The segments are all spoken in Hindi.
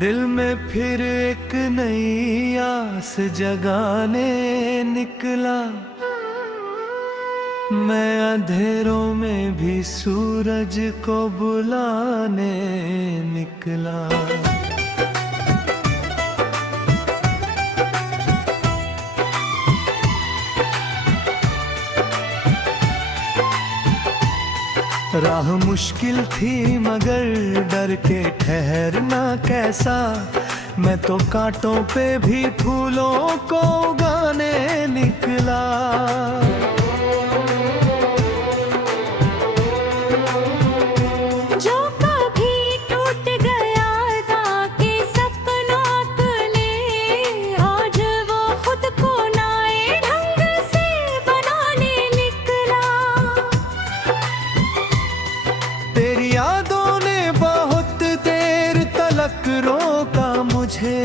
दिल में फिर एक नई आस जगाने निकला। मैं अंधेरों में भी सूरज को बुलाने निकला। राह मुश्किल थी मगर डर के ठहरना कैसा। मैं तो कांटों पे भी फूलों को उगाने निकला। जो कभी टूट गया था कि सपना तूने, आज वो खुद को नए ढंग से बनाने निकला। तेरी यादों ने बहुत देर तलक रोका मुझे,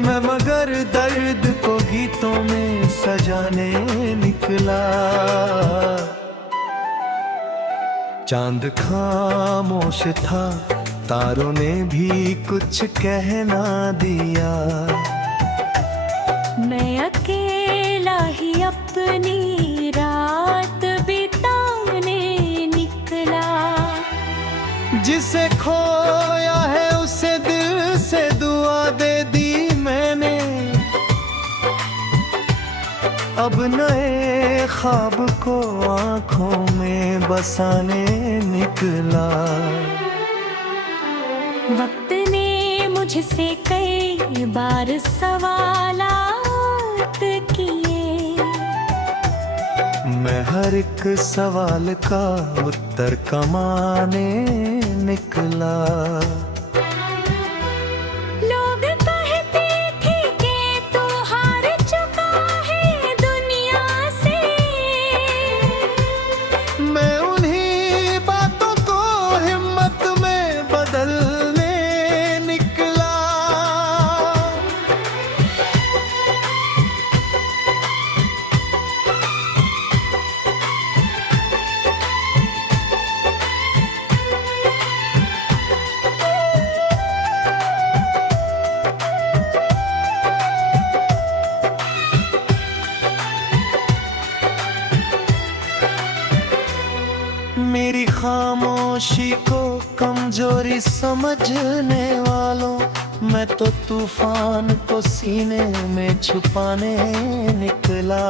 मैं मगर दर्द को गीतों में सजाने निकला। चांद खामोश था, तारों ने भी कुछ कहना दिया। मैं अकेला ही अपनी रात बिताने निकला। जिसे खोया है उसे दिल से दुआ दे दी मैंने। अब नए ख्वाब को आंखों में बसाने निकला। वक्त ने मुझसे कई बार सवालात किए। मैं हर एक सवाल का उत्तर कमाने निकला। लोग कहते थे कि तू हार चुका है दुनिया से। मैं उन्हीं बातों को हिम्मत में बदलने निकला। मेरी खामोशी को कमजोरी समझने वालों, मैं तो तूफान को सीने में छुपाने निकला।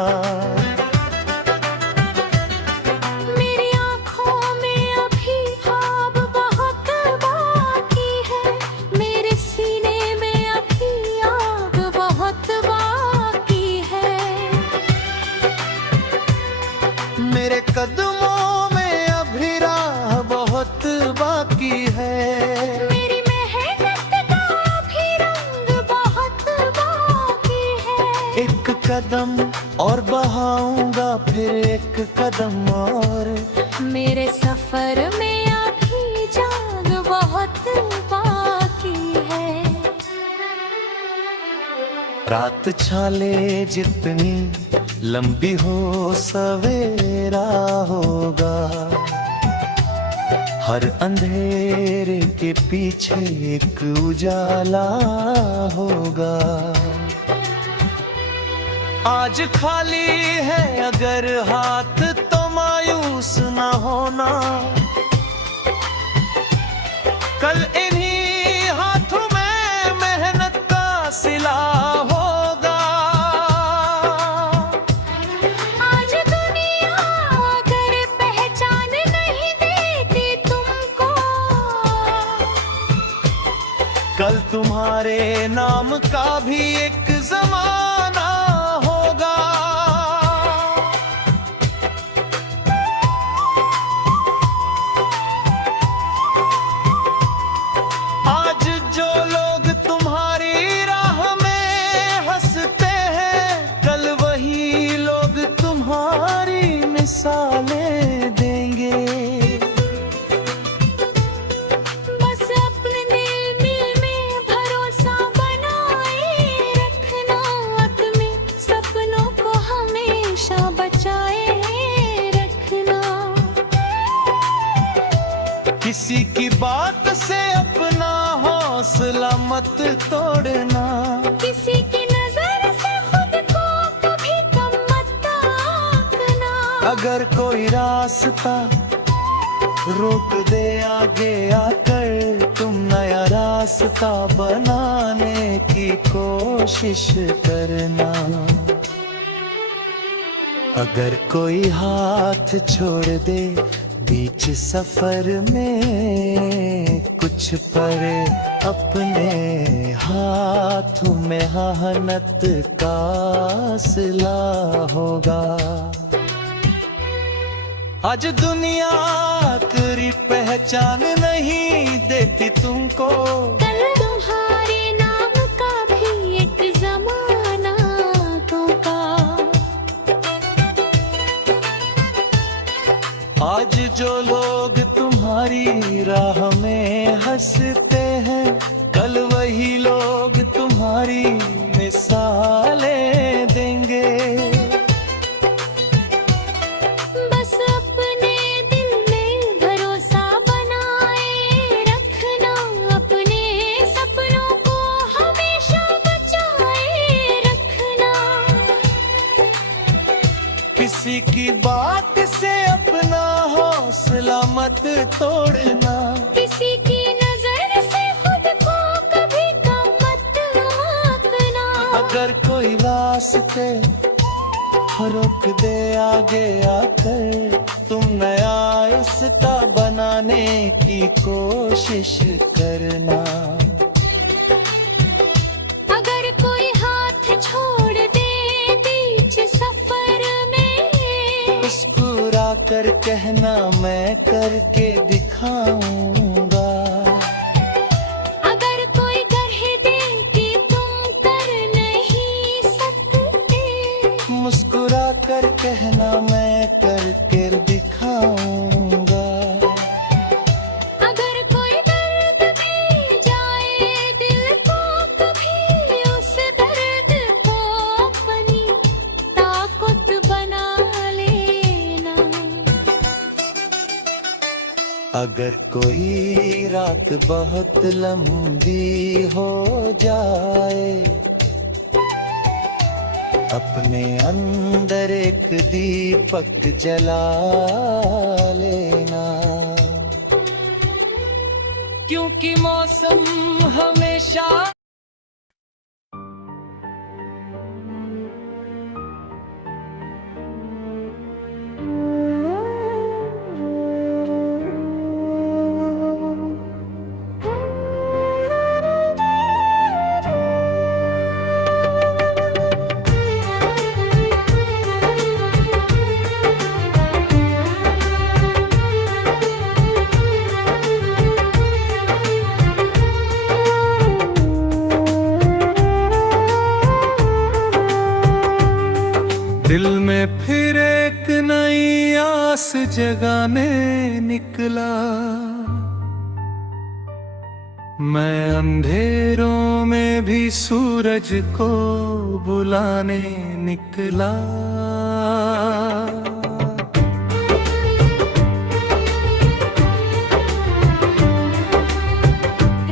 मेरी आँखों में अभी ख्वाब बहुत बाकी है। मेरे सीने में अभी आग बहुत बाकी है। मेरे कदमों में अभी राह बहुत बाकी है। मेरी मेहनत का अभी रंग बहुत बाकी है। एक कदम और बढ़ाऊंगा फिर एक कदम और। मेरे सफर में अभी जाग बहुत बाकी है। रात छाले जितनी लंबी हो सवेरा होगा। हर अंधेरे के पीछे एक उजाला होगा। आज खाली है अगर हाथ तो मायूस न होना। कल इन्हीं हाथों में मेहनत का सिला होगा। आज दुनिया अगर पहचान नहीं देती तुमको, कल तुम्हारे नाम का भी एक जमाना होगा। आज जो लोग तुम्हारी राह में हंसते हैं, कल वही लोग तुम्हारी मिसालें देंगे। बस अपने दिल में भरोसा बनाए रखना। हौसला मत तोड़ना। किसी की नजर से खुद को कभी कम मत आंकना। अगर कोई रास्ता रोक दे आगे आकर, तुम नया रास्ता बनाने की कोशिश करना। अगर कोई हाथ छोड़ दे बीच सफर में, कुछ पर अपने हाथों में मेहनत का सिला होगा। आज दुनिया तेरी पहचान नहीं देती तुमको, कल तुम्हारे नाम का भी एक जमाना होगा। आज जो लोग तुम्हारी राह में हंसते हैं, कल वही लोग तुम्हारी मिसालें देंगे। बस अपने दिल में भरोसा बनाए रखना, अपने सपनों को हमेशा बचाए रखना। किसी की बात से अपना हौसला मत तोड़ना। किसी की नजर से खुद को कभी कम मत आंकना। अगर कोई रास्ते रोक दे आगे आकर, तुम नया रास्ता बनाने की कोशिश करना। अगर कोई हाथ छोड़ दे बीच सफर में, मुस्कुरा कर कहना मैं करके दिखाऊंगा। अगर कोई कह दे कि तुम कर नहीं सकते, मुस्कुरा कर कहना मैं करके दिखाऊंगा। अगर कोई दर्द भी जाए दिल को कभी, उस दर्द को अपनी ताकत बना लेना। अगर कोई रात बहुत लंबी हो जाए, अपने अंदर एक दीपक जला लेना। क्योंकि मौसम हमेशा दिल में फिर एक नई आस जगाने निकला। मैं अंधेरों में भी सूरज को बुलाने निकला।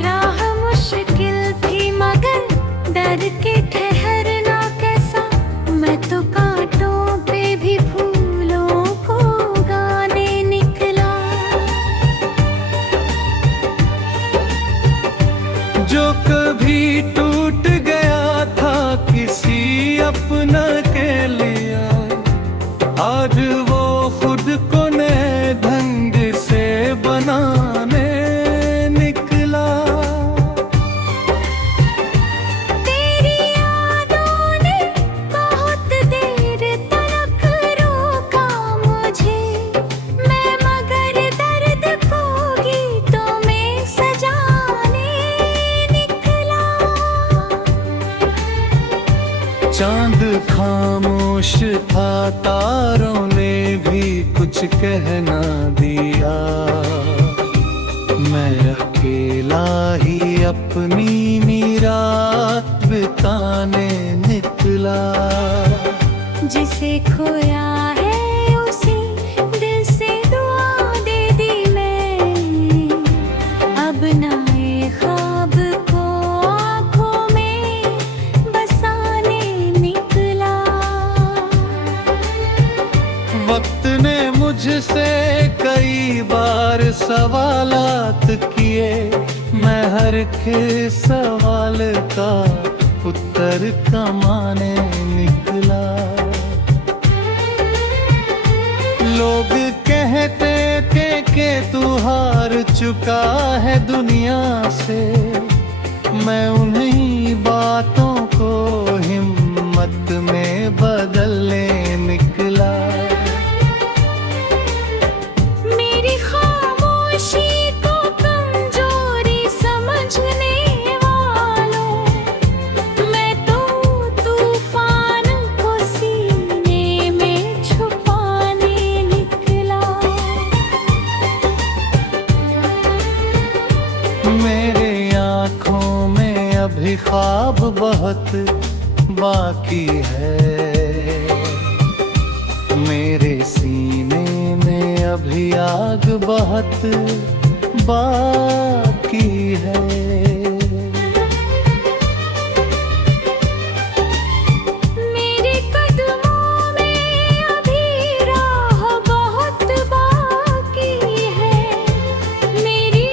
राह मुश्किल थी मगर डर के ठहरना कैसा, मैं तो कांटों पे भी फूलों को गाने निकला। जो कभी टूट गया था किसी अपना के लिए, आज वो खुद को नए ढंग से बनाने निकला। तेरी यादों ने बहुत देर तक रोका मुझे, मैं मगर दर्द को गीतों में सजाने निकला। चांद खामोश था, तारों ने भी कुछ कहना दिया। मैं अकेला ही अपनी रात बिताने निकला। जिसे खोया है उसी दिल से दुआ दे दी मैं, अब नए ख्वाब को सवालात किए, मैं हर के सवाल का उत्तर कमाने निकला। लोग कहते थे कि तू हार चुका है दुनिया से, मैं उन्हीं बातों को हिम्मत में बदलने निकला। मेरी खामोशी को कमजोरी समझने वालों, मैं तो तूफान को सीने में छुपाने निकला। मेरे आँखों में अभी ख्वाब बहुत बाकी है, मेरे सीने में अभी आग बहुत बाकी है। मेरे कदमों में अभी राह बहुत बाकी है, मेरी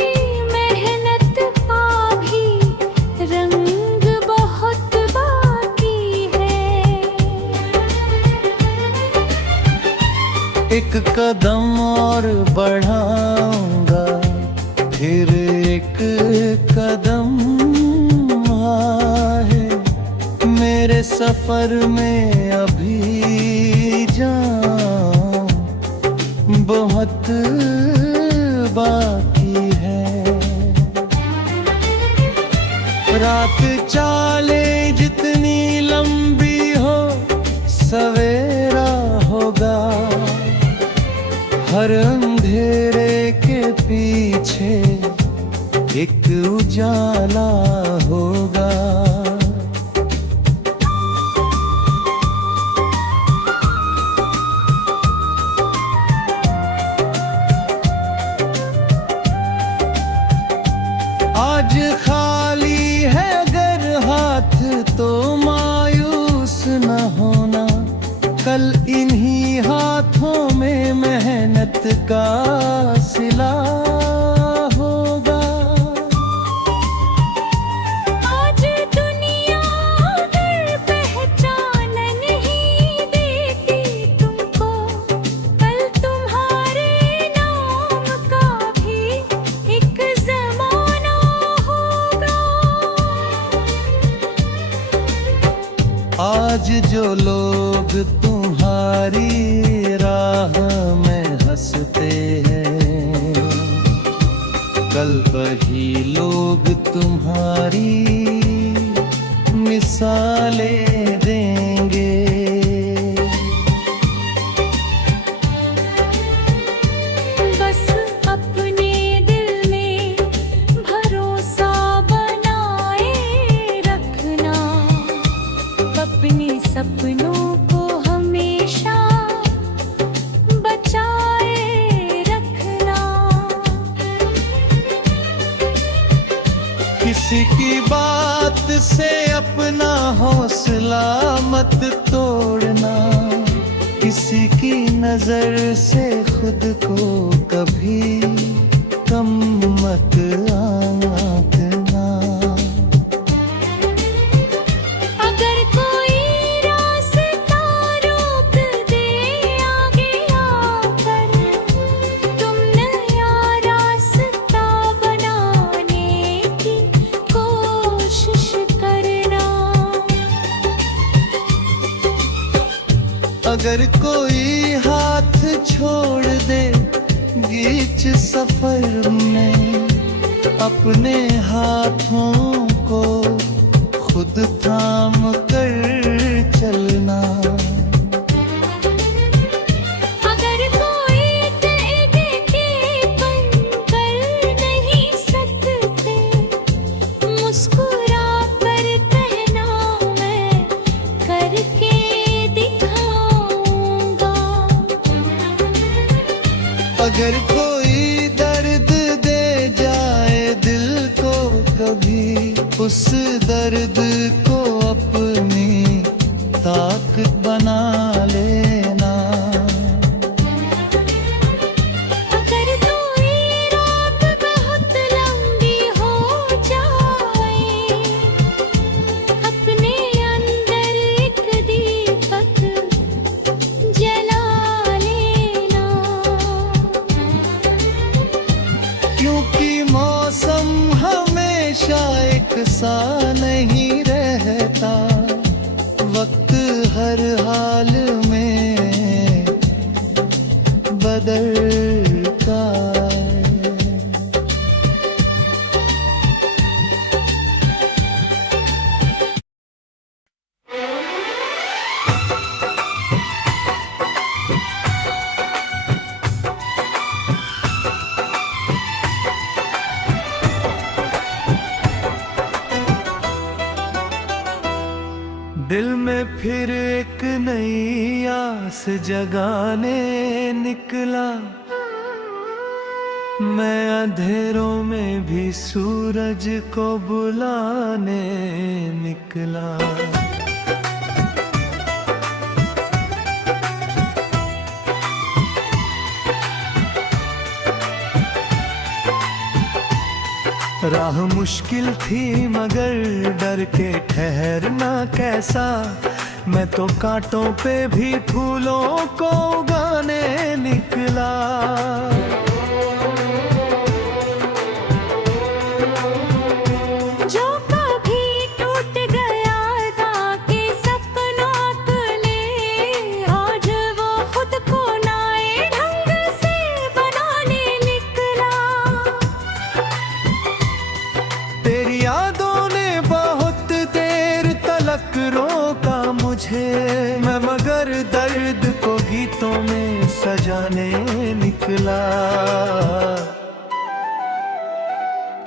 मेहनत का भी रंग बहुत बाकी है। एक कदम और बढ़ाऊंगा, फिर एक कदम है, मेरे सफर में अभी जान बहुत बाकी है। रात चाले जितनी लंबी हो, सवेरा होगा, हर अंधेरे के पीछे एक उजाला होगा। आज खाली है अगर हाथ तो मायूस न होना, कल इन्हीं हाथों में मेहनत का सिला होगा। आज दुनिया अगर पहचान नहीं देती तुमको, कल तुम्हारे नाम का भी एक ज़माना होगा। आज जो लोग तुम्हारी राह में हंसते हैं, कल वही लोग तुम्हारी मिसालें देंगे। बस अपने दिल में भरोसा बनाए रखना, अपने सपनों को हमेशा बचाए रखना। किसी की बात से अपना हौसला मत तोड़ना, किसी की नजर से खुद को कभी कम मत आंकना। अगर कोई रास्ता रोक दे आगे आकर, तुम नया रास्ता बनाने की कोशिश करना। अगर कोई हाथ छोड़ दे बीच सफर में, अपने हाथों को खुद थाम कर चलना। अगर कोई कह दे कि बनकर नहीं सकते, मुस्कुरा कर कहना मैं करके दिखाऊंगा। अगर कोई दर्द दे जाए दिल को कभी, उस दर्द को अपनी ताकत बना लेना। अगर कोई दिल में फिर एक नई आस जगाने निकला। मैं अंधेरों में भी सूरज को बुलाने निकला। राह मुश्किल थी मगर डर के ठहरना कैसा। मैं तो कांटों पे भी फूलों को उगाने निकला। जो कभी टूट गया था कि सपना तले, आज वो खुद को नए ढंग से बनाने निकला। तेरी यादों ने बहुत देर तलक रोका मुझे, मैं मगर दर्द को गीतों में सजाने निकला।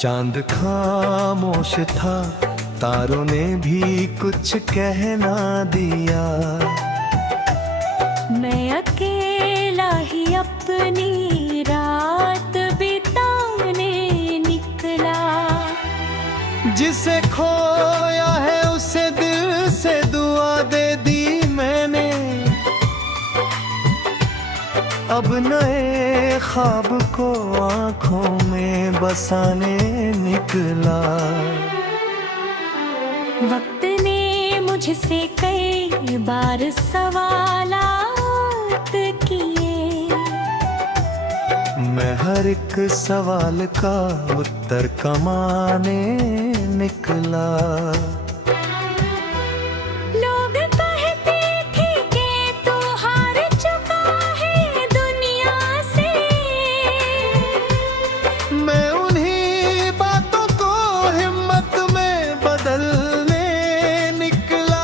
चांद खामोश था, तारों ने भी कुछ कहना दिया। मैं अकेला ही अपनी रात बिताने निकला। जिसे खोया है उसे दिल से दुआ दे दी मैंने। अब नए ख्वाब को आंखों में बसाने निकला। वक्त ने मुझसे कई बार सवालात किए। मैं हर एक सवाल का उत्तर कमाने निकला। लोग कहते थे कि तू हार चुका है दुनिया से। मैं उन्हीं बातों को हिम्मत में बदलने निकला।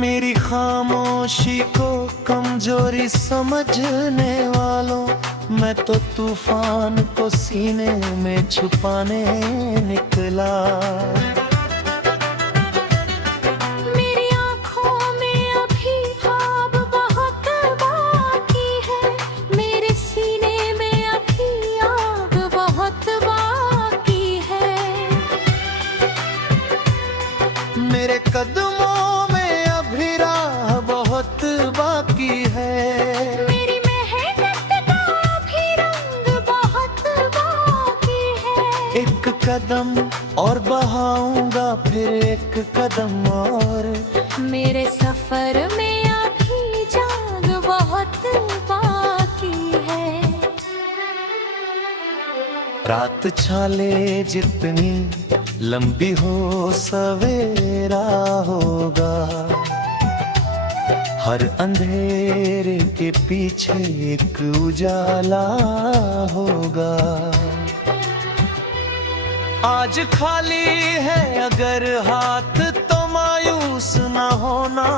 मेरी खामोशी को कमजोरी समझने वालों, मैं तो तूफान को सीने में छुपाने निकला। मेरी आँखों में अभी ख्वाब बहुत बाकी है। मेरे सीने में अभी आग बहुत बाकी है। मेरे कदमों में अभी राह बहुत बाकी है। मेरी मेहनत का अभी रंग बहुत बाकी है। एक कदम और बढ़ाऊंगा फिर एक कदम और। मेरे सफर में अभी जाग बहुत बाकी है। रात छाले जितनी लंबी हो सवेरा होगा। हर अंधेरे के पीछे एक उजाला होगा। आज खाली है अगर हाथ तो मायूस न होना।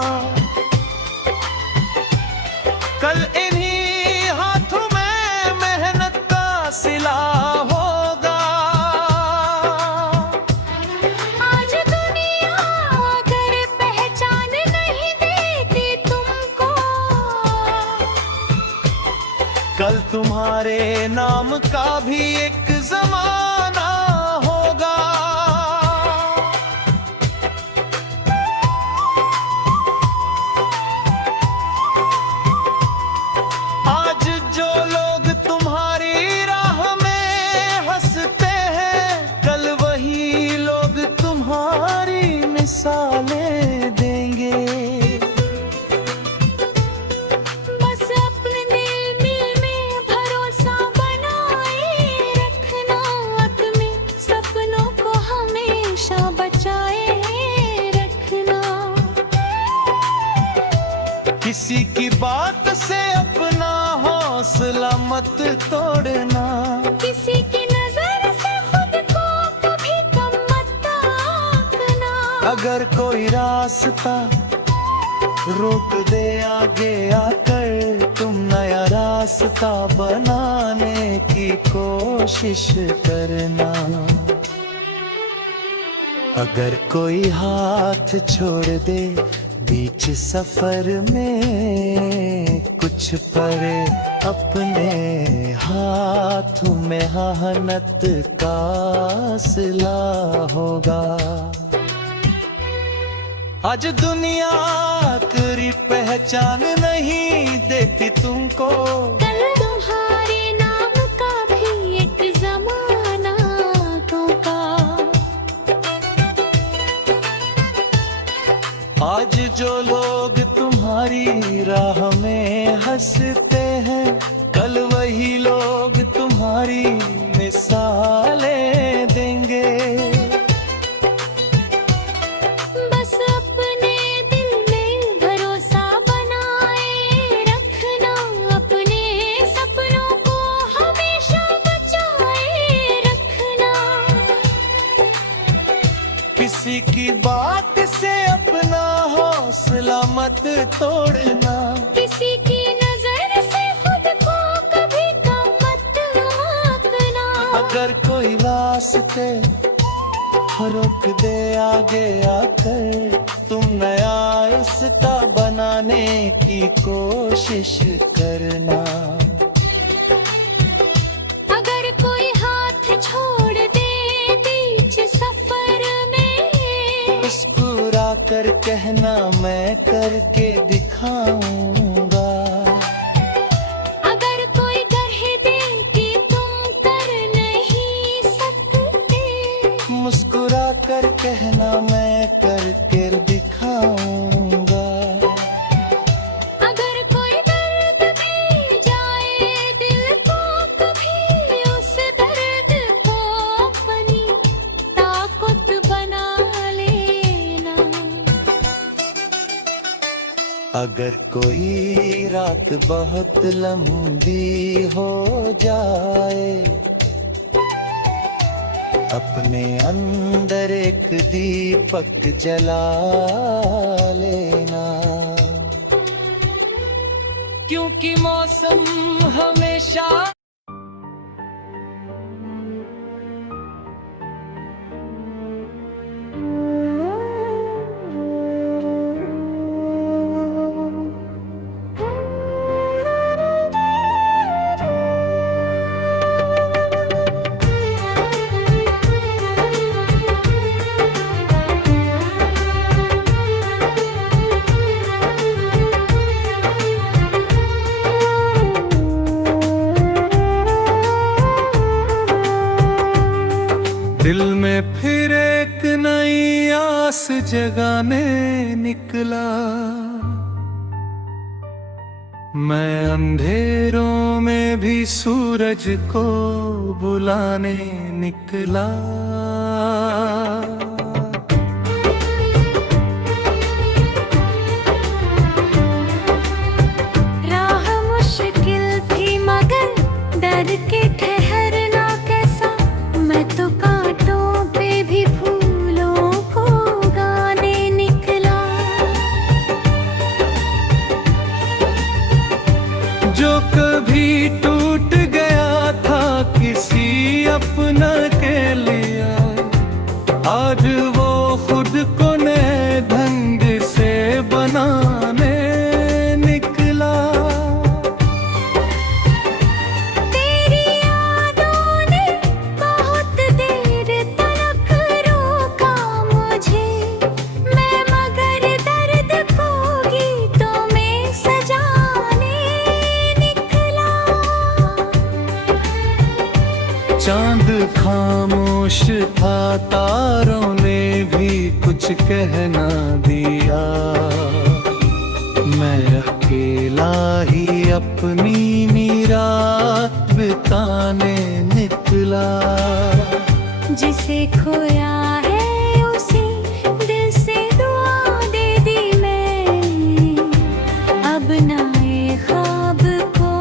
कल इन्हीं हाथों में मेहनत का सिला होगा। आज दुनिया अगर पहचान नहीं देती तुमको, कल तुम्हारे नाम का भी एक जमाना होगा। आज जो लोग तुम्हारी राह में हंसते हैं, कल वही लोग तुम्हारी मिसालें देंगे। बस अपने दिल में भरोसा बनाए रखना। अपने सपनों को हमेशा बचाए रखना। किसी की बात से अपना हौसला मत तोड़ना। किसी की नजर से खुद को कभी कम मत आंकना। अगर कोई रास्ता रोक दे आगे आकर, तुम नया रास्ता बनाने की कोशिश करना। अगर कोई हाथ छोड़ दे बीच सफर में, कुछ परे अपने हाथों में मेहनत का सिला होगा। आज दुनिया तेरी पहचान नहीं देती तुमको, कल तुम्हारे नाम का भी एक जमाना होगा। आज जो लोग तुम्हारी राह में हंसते हैं, कल वही लोग तुम्हारी मिसालें देंगे। बस अपने दिल में भरोसा बनाए रखना, अपने सपनों को हमेशा बचाए रखना। किसी की बात से अपना हौसला मत तोड़ना। किसी की नजर से खुद को कभी कम मत आंकना। अगर कोई रास्ते रोक दे आगे आकर, तुम नया रास्ता बनाने की कोशिश करना। अगर कोई हाथ छोड़ दे बीच सफर में, मुस्कुरा कर कहना मैं करके दिखाऊंगा। अगर कोई कह दे कि तुम कर नहीं सकते, मुस्कुरा कर कहना मैं करके दिखाऊंगा। अगर कोई दर्द दे जाए दिल को कभी, उस दर्द को अपनी ताकत बना लेना। अगर कोई रात बहुत लंबी हो जाए, अपने अंदर एक दीपक जला लेना। क्योंकि मौसम हमेशा दिल में फिर एक नई आस जगाने निकला। मैं अंधेरों में भी सूरज को बुलाने निकला। राह मुश्किल थी मगर डर के ठहरना कैसा, मैं तो कांटों पे भी फूलों को गाने निकला। जो कभी टूट गया था किसी अपना के लिए, आज वो खुद को नए ढंग से बनाने निकला। तेरी यादों ने बहुत देर तक रोका मुझे, मैं मगर दर्द को गीतों में सजाने निकला। चांद खामोश था, तारों ने भी कुछ कहना दिया। मैं अकेला ही अपनी रात बिताने निकला। जिसे खोया है उसी दिल से दुआ दे दी मैं, अब नए ख्वाब को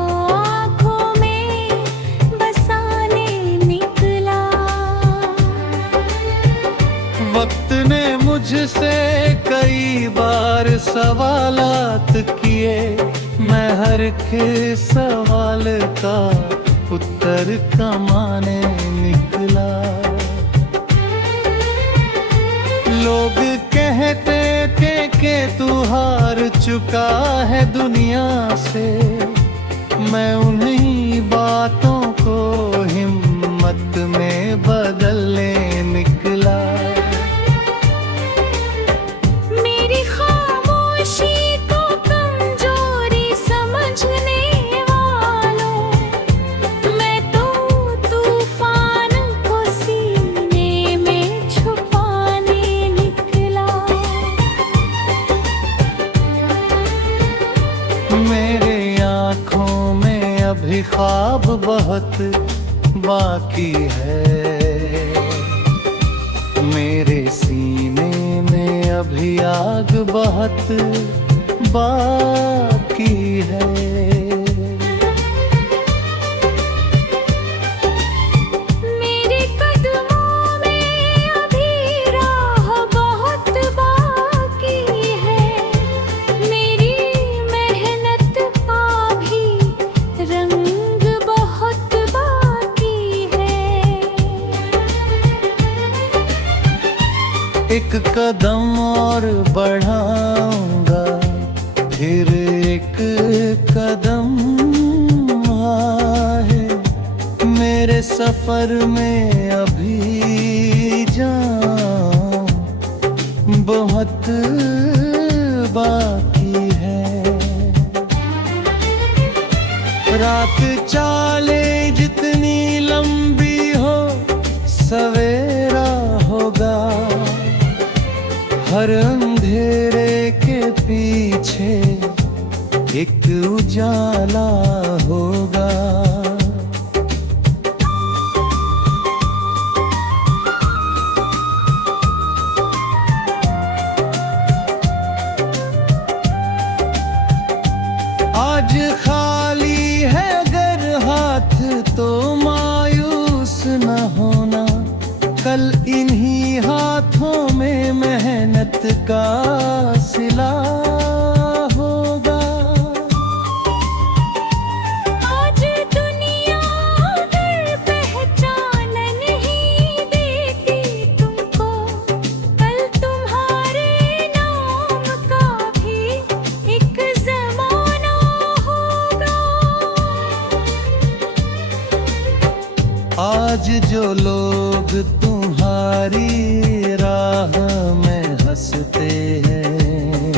सवालात किए, मैं हर एक सवाल का उत्तर कमाने निकला। लोग कहते थे कि तू हार चुका है दुनिया से, मैं उन्हीं बातों को हिम्मत में बदलने निकला। मेरी खामोशी को कमजोरी समझने वालों, मैं तो तूफान को सीने में छुपाने निकला। मेरे आँखों में अभी ख्वाब बहुत बाकी है, मेरे सीने में अभी आग बहुत बाकी है। मेरे कदमों में अभी राह बहुत बाकी है, मेरी मेहनत का भी रंग बहुत बाकी है। एक कदम और बढ़ाऊंगा, फिर एक कदम है, मेरे सफर में अभी जान बहुत बाकी है। रात चाले जितनी लंबी हो, सवेरा होगा, हर अंधेरे के पीछे एक उजाला होगा। आज खाली है अगर हाथ तो मायूस न होना, कल इन्हीं हाथों में मेहनत का सिला होगा। आज दुनिया अगर पहचान नहीं देती तुमको, कल तुम्हारे नाम का भी एक ज़माना होगा। आज जो लोग तुम्हारी राह में हंसते हैं,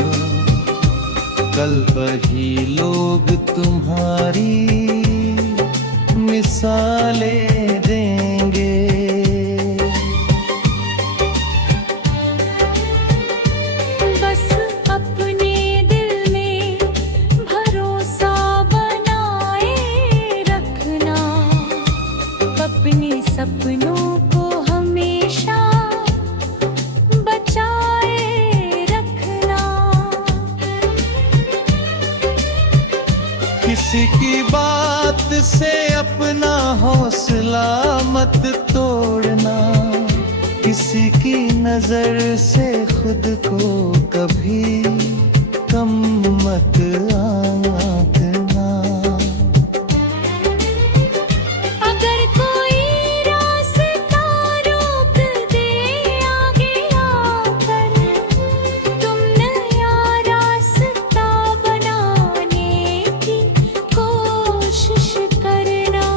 कल वही लोग तुम्हारी मिसालें देंगे। बस अपने दिल में भरोसा बनाए रखना, अपने सपनों को हमेशा बचाए रखना। किसी की बात से अपना हौसला मत तोड़ना, किसी की नजर से खुद को कभी कम मत आंकना। अगर कोई रास्ता रोक दे आगे आकर, तुम नया रास्ता बनाने की कोशिश करना।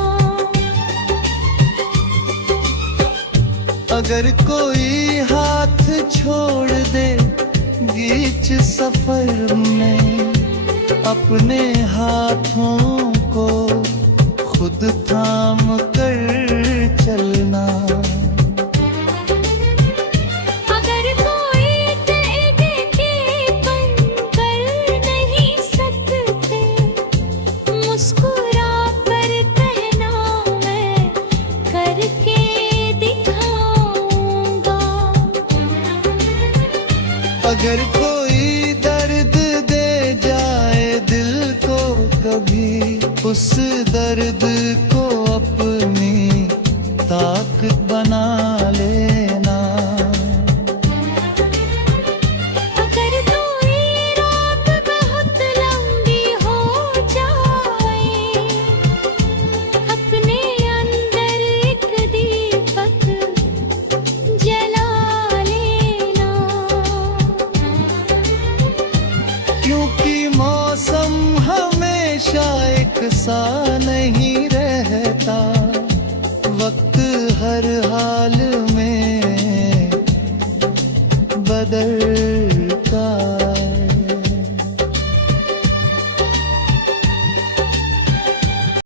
अगर कोई हाथ छोड़ दे बीच सफर में, अपने हाथों को खुद थाम कर चलना। अगर कोई कह दे कि बन कर नहीं सकते, मुस्कुरा कर कहना मैं करके दिखाऊंगा। अगर कोई दर्द दे जाए दिल को कभी, उस दर्द को अपनी ताकत बना लेना। अगर कोई नहीं रहता, वक्त हर हाल में बदल